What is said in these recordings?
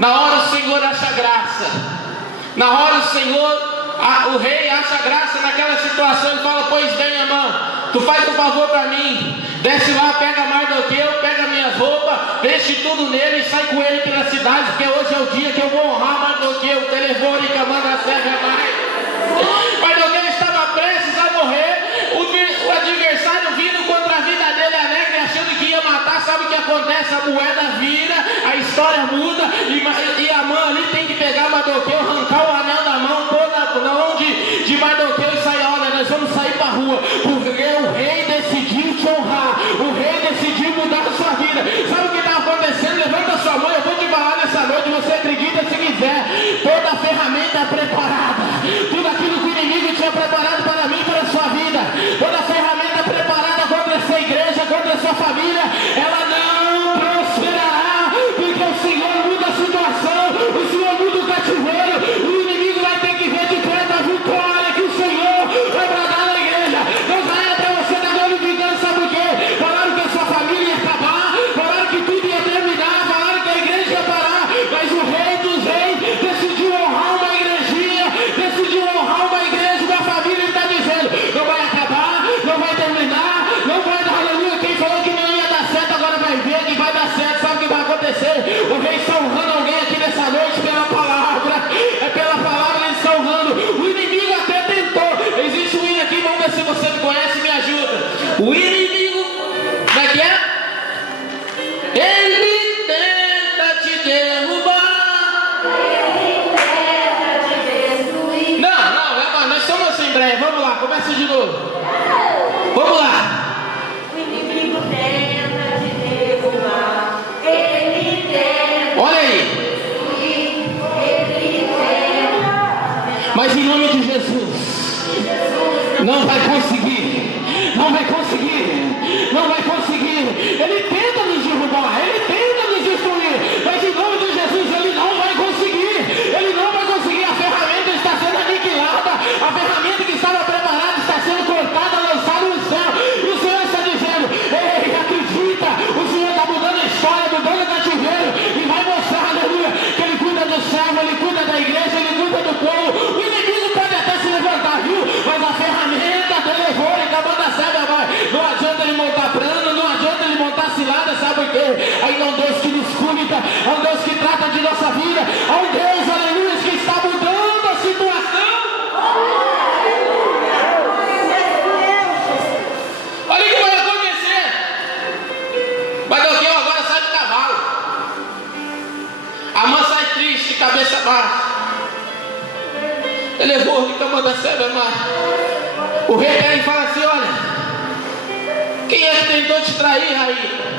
Na hora o Senhor acha graça. Na hora o Senhor, o rei acha graça naquela situação. Ele fala: pois bem, Amã, tu faz um favor para mim. Desce lá, pega Mardoqueu, pega minhas roupas, veste tudo nele e sai com ele pela cidade, porque hoje é o dia que eu vou honrar Mardoqueu. Telefônica, manda serve mais. Mardoqueu estava prestes a morrer. O adversário vindo contra a vida dele alegre, achando que ia matar. Sabe o que acontece? A moeda vira, a história muda, e Amã ali tem que pegar Mardoqueu, arrancar o anel da mão, pôr na mão de Mardoqueu e sair: olha, nós vamos sair para a rua, porque o rei decidiu te honrar, o rei decidiu mudar a sua vida. Sabe o que está acontecendo? Levanta a sua mão, eu vou te falar nessa noite. Você acredita se quiser, toda a ferramenta preparada, tudo aquilo que o inimigo tinha preparado para mim, para a sua vida, toda a ferramenta preparada contra essa igreja, contra essa família, ela não prosperará, porque o Senhor muda a situação, o Senhor muda o cativeiro. O inimigo vai ter que ver de perto a vitória que o Senhor vai bradar na igreja. Deus vai até você da glorificando. Sabe por quê? Falaram que a sua família ia acabar, falaram que tudo ia terminar, falaram que a igreja ia parar, mas o rei dos reis decidiu honrar uma igrejinha, decidiu honrar uma igreja, uma família. Ele está dizendo: não vai acabar, não vai terminar, não vai dar aleluia. Quem falou que não ia dar certo agora vai ver que vai dar certo. Sabe o que vai acontecer? O rei está honrando alguém aqui nessa noite pela palavra. É pela palavra ele está honrando. O inimigo até tentou. Existe um hino aqui, vamos ver se você me conhece e me ajuda. O inimigo, como é que é? Ele tenta te derrubar. Ele tenta te destruir. Não, nós somos assim, Breia. Vamos lá, começa de novo. Vamos lá. O inimigo tenta te derrubar. Ele tenta Olha aí. destruir. Ele tenta. Mas em nome de Jesus, não vai conseguir. Não vai conseguir. Não vai conseguir. Ele tenta nos derrubar. Ele tenta nos destruir. Mas em nome de Jesus, ele não vai conseguir. Ele não vai conseguir. A ferramenta está sendo aniquilada. A ferramenta que estava preparada está sendo cortada, lançada no céu. E o Senhor está dizendo: ei, acredita. O Senhor está mudando a história, mudando o cativeiro. E vai mostrar, aleluia, que ele cuida do servo, ele cuida da igreja, ele cuida do povo. O inimigo pode até se levantar, viu? Mas a ferramenta telefônica, manda serve, vai. Não adianta ele montar plano, não adianta ele montar cilada, sabe por quê? Aí é um Deus que nos cuida, é um Deus que trata de nossa vida, é um Deus, aleluia, que está mudando a situação. Olha o que vai acontecer. Mardoqueu agora sai do cavalo. A mãe sai triste, cabeça baixa. Ele levou de cama da serva mais. O rei pega e fala assim: olha, quem é que tentou te trair, rainha?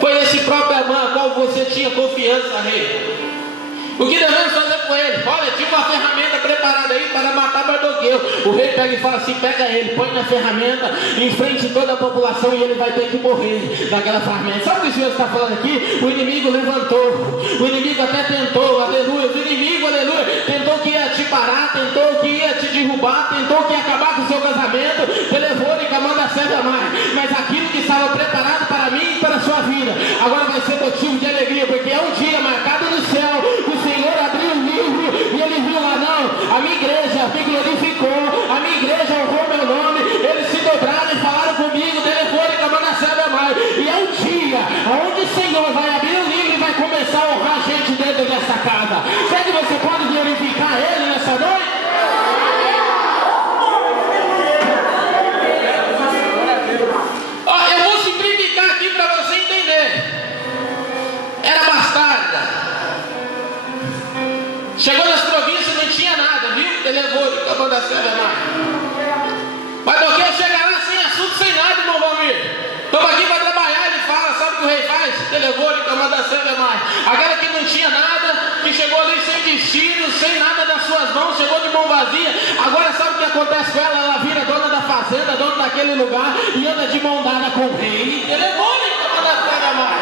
Foi esse próprio Amã, a qual você tinha confiança, rei. O que devemos fazer com ele? Olha, tinha uma ferramenta preparada aí para matar Mardoqueu. O rei pega e fala assim: pega ele, põe na ferramenta, enfrente toda a população e ele vai ter que morrer naquela ferramenta. Sabe o que o Senhor está falando aqui? O inimigo levantou, o inimigo até tentou, aleluia. O inimigo, aleluia, tentou que ia te parar, tentou que ia te derrubar, tentou que ia acabar com o seu casamento. Telefônica, manda serve a mais. Mas aquilo que estava preparado para mim e para a sua vida, agora vai ser motivo de alegria, porque é um dia marcado no céu. O Senhor abriu o livro e ele viu lá: não, a minha igreja me glorificou, a minha igreja honrou meu nome. Eles se dobraram e falaram comigo, telefônica, manda serve a mais. E é um dia onde o Senhor vai abrir o livro e vai começar a honrar a gente dentro dessa casa. Será que você pode glorificar ele nessa noite? Ó, eu vou simplificar aqui para você entender. Era bastarda. Chegou nas províncias, não tinha nada, viu? Ele levou de cama da serva mais. Mardoqueu chega lá sem assunto, sem nada, irmão Valmir. Estamos aqui para trabalhar, ele fala, sabe o que o rei faz? Ele levou de cama da serva mais. Aquela que não tinha nada, que chegou ali sem destino, sem nada nas suas mãos, chegou de mão vazia. Agora sabe o que acontece com ela? Ela vira dona da fazenda, dona daquele lugar e anda de mão dada com o rei. Ele levou de cama da serva mais.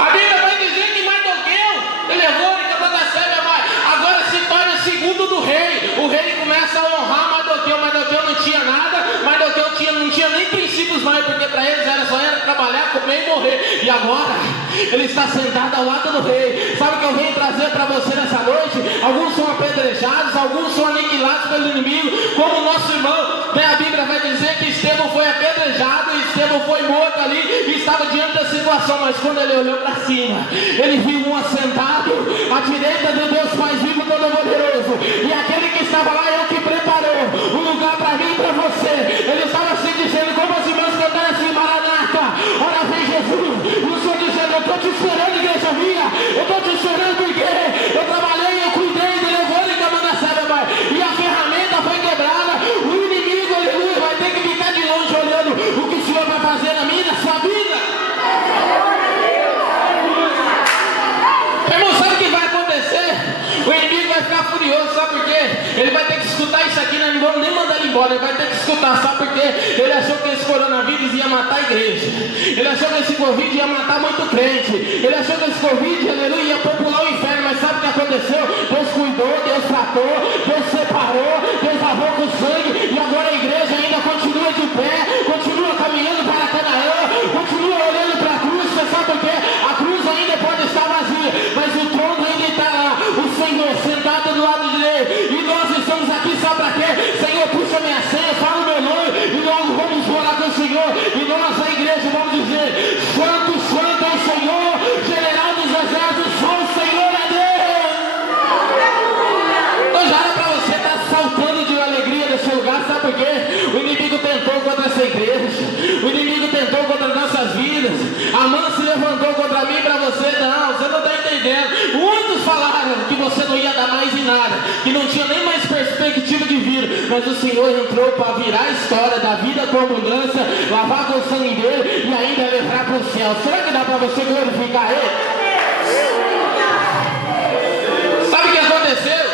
A Bíblia vai dizer que Mardoqueu, ele levou de cama da serva mais. Agora se torna segundo do rei. O rei começa a honrar Mardoqueu. Mardoqueu não tinha nada, Mardoqueu não não tinha nem princípios mais, porque para eles só era trabalhar, comer e morrer. E agora, ele está sentado ao lado do rei. Sabe o que eu venho trazer para você nessa noite? Alguns são apedrejados, alguns são aniquilados pelo inimigo, como o nosso irmão, né? A Bíblia vai dizer que Estevão foi apedrejado, Estevão foi morto ali, e estava diante da situação, mas quando ele olhou para cima, ele viu um assentado à direita do Deus mais vivo e todo-poderoso, e aquele que estava lá é o que preparou um lugar para mim e para você. Ele estava assim dizendo, como os irmãos cantaram assim, Maranata, ora vem Jesus, e o Senhor dizendo, eu estou te esperando, igreja minha, eu estou te esperando porque eu trabalhei, eu cuidei, ele levou ele da Manassés, e a ferramenta foi quebrada. O inimigo, aleluia, vai ter que ficar de longe olhando o que o Senhor vai fazer na minha, na sua vida. Irmão, sabe o que vai acontecer? O inimigo vai ficar furioso, sabe por quê? Ele vai ter que escutar isso aqui, nós não vamos nem mandar ele embora, ele vai ter que escutar, sabe por quê? Ele achou que esse coronavírus ia matar a igreja, ele achou que esse Covid ia matar muito crente, ele achou que esse Covid, aleluia, ia popular o inferno, mas sabe o que aconteceu? Deus cuidou, Deus tratou, Deus separou, Deus lavou com sangue, e agora a igreja ainda continua de pé, continua caminhando para Canaã, continua olhando para a cruz. Você sabe por quê? A cruz ainda pode estar vazia, mas o trono ainda está lá, o Senhor sentado do lado direito, e nós estamos aqui, sabe para quê? Senhor, puxa minha senha, fala o meu nome, e nós vamos orar com o Senhor, e nós, a igreja, vamos dizer, Santo, Santo é o Senhor, General dos Exércitos, só o Senhor é Deus. Então já era para você estar saltando de alegria nesse lugar, sabe por quê? O inimigo tentou contra essa igreja, o inimigo tentou contra nossas vidas, a mão se levantou contra mim e para você, não, você não está entendendo. Muitos falaram que você não ia dar mais em nada, que não tinha nem mais perspectiva de vir, mas o Senhor entrou para virar a história da vida com abundância, lavar com o sangue dele e ainda levar para o céu. Será que dá para você glorificar ele? Sabe o que aconteceu?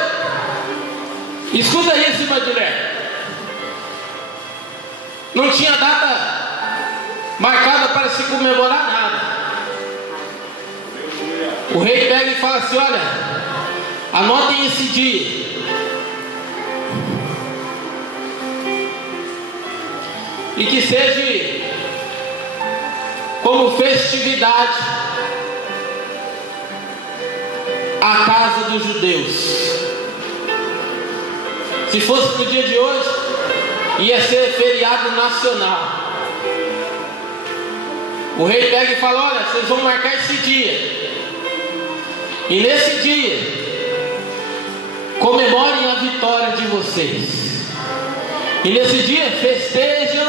Escuta aí, cima de mulher. Não tinha data marcada para se comemorar nada. O rei pega e fala assim, olha, anotem esse dia. E que seja como festividade a casa dos judeus. Se fosse no dia de hoje, ia ser feriado nacional. O rei pega e fala, olha, vocês vão marcar esse dia. E nesse dia, comemorem a vitória de vocês. E nesse dia, festejam,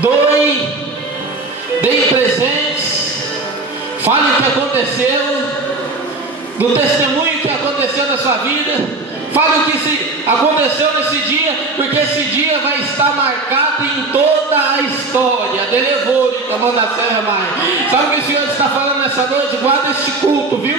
doem, deem presentes, falem o que aconteceu, do testemunho que aconteceu na sua vida. Fale o que aconteceu nesse dia, porque esse dia vai estar marcado em toda a história. Sabe o que o Senhor está falando nessa noite? Guarda este culto, viu?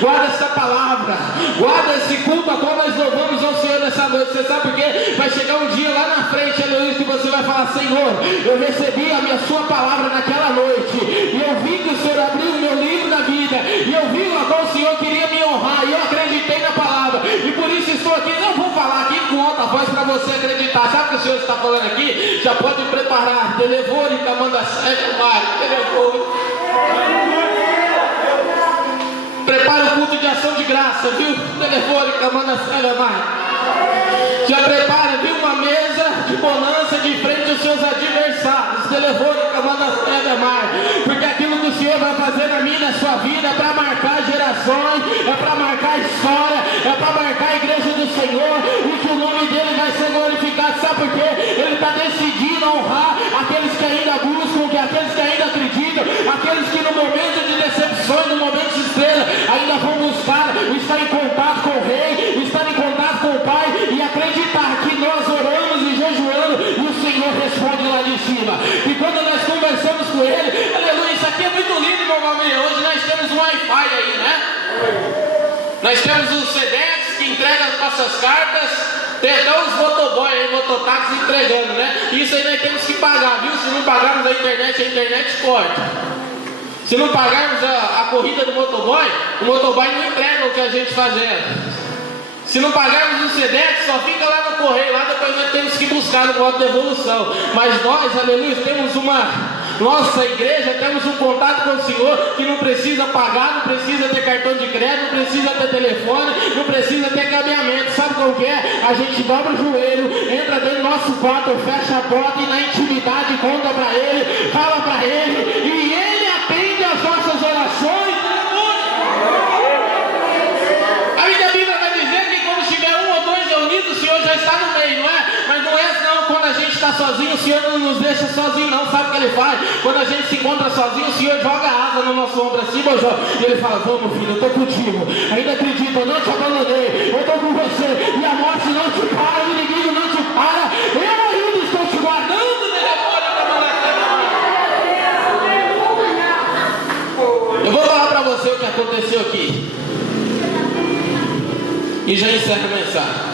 Guarda essa palavra, guarda esse culto a qual nós louvamos ao Senhor nessa noite. Você sabe por quê? Vai chegar um dia lá na frente, aleluia, que você vai falar, Senhor, eu recebi a sua palavra naquela noite, e eu vi que o Senhor abriu o meu livro da vida, e eu vi a qual o Senhor queria me honrar, e eu acreditei na palavra, e por isso estou aqui. Não vou falar aqui com alta voz para você acreditar. Sabe o que o Senhor está falando aqui? Já pode preparar, telefone, camanda sete, mais, telefone. Prepara o culto de ação de graça, viu? Telefone, camanda sete, mais. Já prepara, viu? Uma mesa de bonança de frente aos seus adversários. Telefone, camanda sete, mais. Porque aquilo que o Senhor vai fazer na minha e na sua vida é para marcar gerações, é para marcar história, é para marcar a igreja do Senhor, e que o nome dele vai ser glorificado. Sabe por quê? Ele está decidindo honrar aqueles que ainda buscam, aqueles que ainda acreditam, aqueles que no momento de decepções, no momento de estrela, ainda vão buscar, estar em contato com o rei, estar em contato com o Pai, e acreditar que nós oramos e jejuando, e o Senhor responde lá de cima. E quando nós conversamos com ele, aleluia, isso aqui é muito lindo, meu amigo. Hoje nós temos um Wi-Fi aí, né? Nós temos os CDs que entregam as nossas cartas, tem até os motoboy aí, mototáxi entregando, né? Isso aí nós temos que pagar, viu? Se não pagarmos a internet corta. Se não pagarmos a corrida do motoboy, o motoboy não entrega o que a gente fazendo. Se não pagarmos o SEDEX, só fica lá no correio, lá depois nós temos que buscar no modo de devolução. Mas nós, aleluia, temos nossa igreja, temos um contato com o Senhor que não precisa pagar, não precisa ter cartão de crédito, não precisa ter telefone, não precisa ter cabeamento. Sabe como que é? A gente dobra o joelho, entra dentro do nosso quarto, fecha a porta e na intimidade conta para Ele, fala para Ele, e Ele atende as nossas orações. Aí a Bíblia vai dizer que quando estiver um ou dois reunidos, o Senhor já está no meio, não é? Mas não é não, quando a gente está sozinho, o Senhor não nos deixa sozinho não. Sabe o que Ele faz? Quando a gente se encontra sozinho, o Senhor joga a asa no nosso ombro assim, e Ele fala: vamos filho, eu estou contigo, ainda acredito, eu não te abandonei, eu estou com você, e a morte não te para, o inimigo não te para, eu ainda estou te guardando. Eu vou falar para você o que aconteceu aqui e já encerro a mensagem.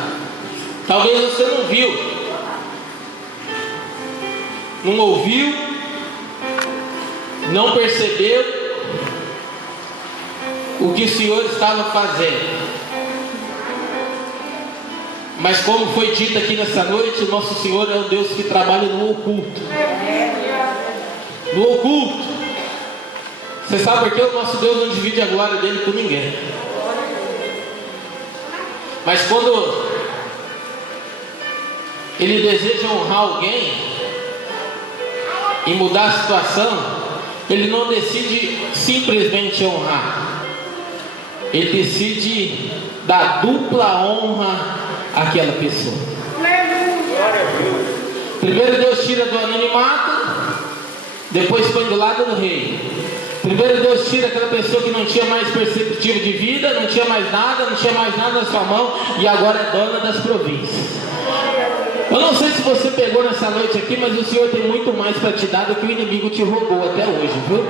Talvez você não viu, não ouviu, não percebeu o que o Senhor estava fazendo. Mas como foi dito aqui nessa noite, o nosso Senhor é um Deus que trabalha no oculto. No oculto. Você sabe por que o nosso Deus não divide a glória dele com ninguém? Mas quando Ele deseja honrar alguém e mudar a situação, Ele não decide simplesmente honrar. Ele decide dar dupla honra àquela pessoa. Primeiro Deus tira do anonimato, depois põe do lado do rei. Primeiro Deus tira aquela pessoa que não tinha mais perspectiva de vida, não tinha mais nada na sua mão, e agora é dona das províncias. Eu não sei se você pegou nessa noite aqui, mas o Senhor tem muito mais para te dar do que o inimigo te roubou até hoje, viu?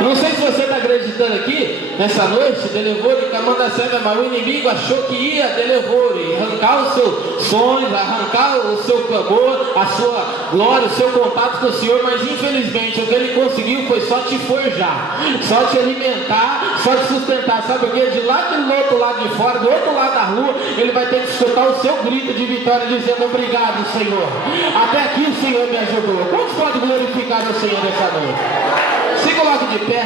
Eu não sei se você está acreditando aqui, nessa noite, Delevore, Camanda Santa, mas o inimigo achou que ia, Delevore, arrancar os seus sonhos, arrancar o seu clamor, a sua glória, o seu contato com o Senhor, mas infelizmente o que ele conseguiu foi só te forjar, só te alimentar, só te sustentar. Sabe o que? De lá do outro lado de fora, do outro lado da rua, ele vai ter que escutar o seu grito de vitória, dizendo: obrigado, Senhor, até aqui o Senhor me ajudou. Quantos podem glorificar o Senhor nessa noite? Se coloque de pé.